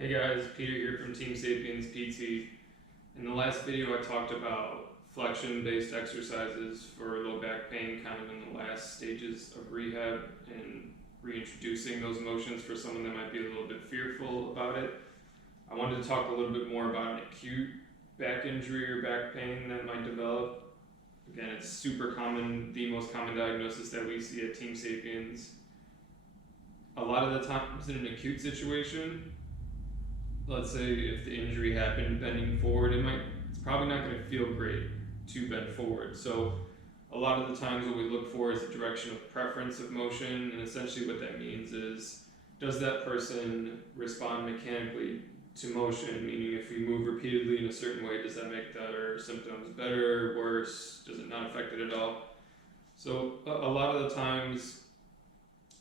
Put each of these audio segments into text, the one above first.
Hey guys, Peter here from Team Sapiens PT. In the last video I talked about flexion-based exercises for low back pain, kind of in the last stages of rehab and reintroducing those motions for someone that might be a little bit fearful about it. I wanted to talk a little bit more about an acute back injury or back pain that might develop. Again, it's super common, the most common diagnosis that we see at Team Sapiens. A lot of the times in an acute situation, let's say if the injury happened bending forward, it's probably not going to feel great to bend forward. So a lot of the times what we look for is a direction of preference of motion, and essentially what that means is, does that person respond mechanically to motion? Meaning if we move repeatedly in a certain way, does that make their symptoms better, worse? Does it not affect it at all? So a lot of the times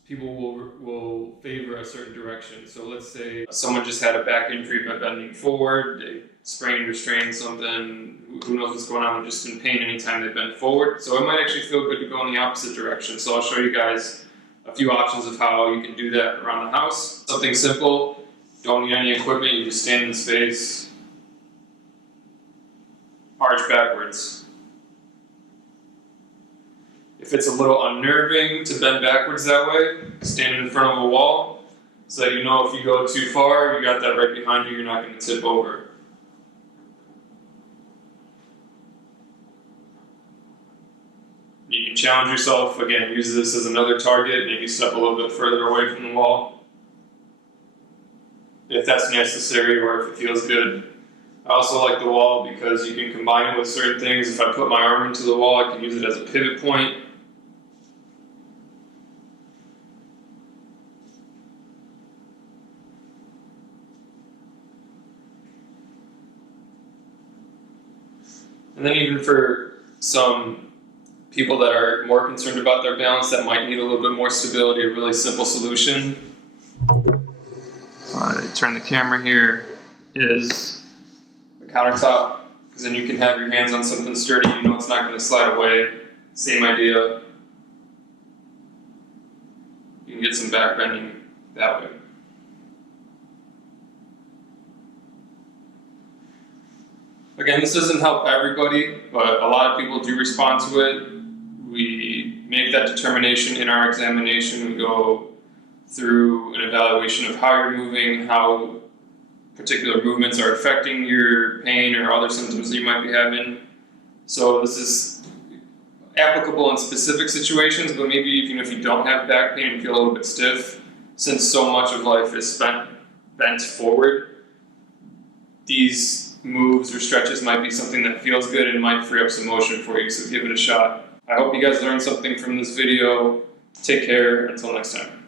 people will favor a certain direction. So let's say someone just had a back injury by bending forward, they sprained or strained something, who knows what's going on, they're just in pain anytime they bend forward. So it might actually feel good to go in the opposite direction. So I'll show you guys a few options of how you can do that around the house. Something simple, don't need any equipment, you just stand in space, arch backwards. If it's a little unnerving to bend backwards that way, stand in front of a wall so that you know if you go too far, you got that right behind you, you're not going to tip over. You can challenge yourself, again, use this as another target, maybe step a little bit further away from the wall if that's necessary or if it feels good. I also like the wall because you can combine it with certain things. If I put my arm into the wall, I can use it as a pivot point. And then even for some people that are more concerned about their balance, that might need a little bit more stability, a really simple solution. Turn the camera here, is the countertop, because then you can have your hands on something sturdy, you know it's not going to slide away. Same idea. You can get some back bending that way. Again, this doesn't help everybody, but a lot of people do respond to it. We make that determination in our examination. We go through an evaluation of how you're moving, how particular movements are affecting your pain or other symptoms that you might be having. So this is applicable in specific situations, but maybe even if you don't have back pain and feel a little bit stiff, since so much of life is bent forward, these moves or stretches might be something that feels good and might free up some motion for you, so give it a shot. I hope you guys learned something from this video. Take care, until next time.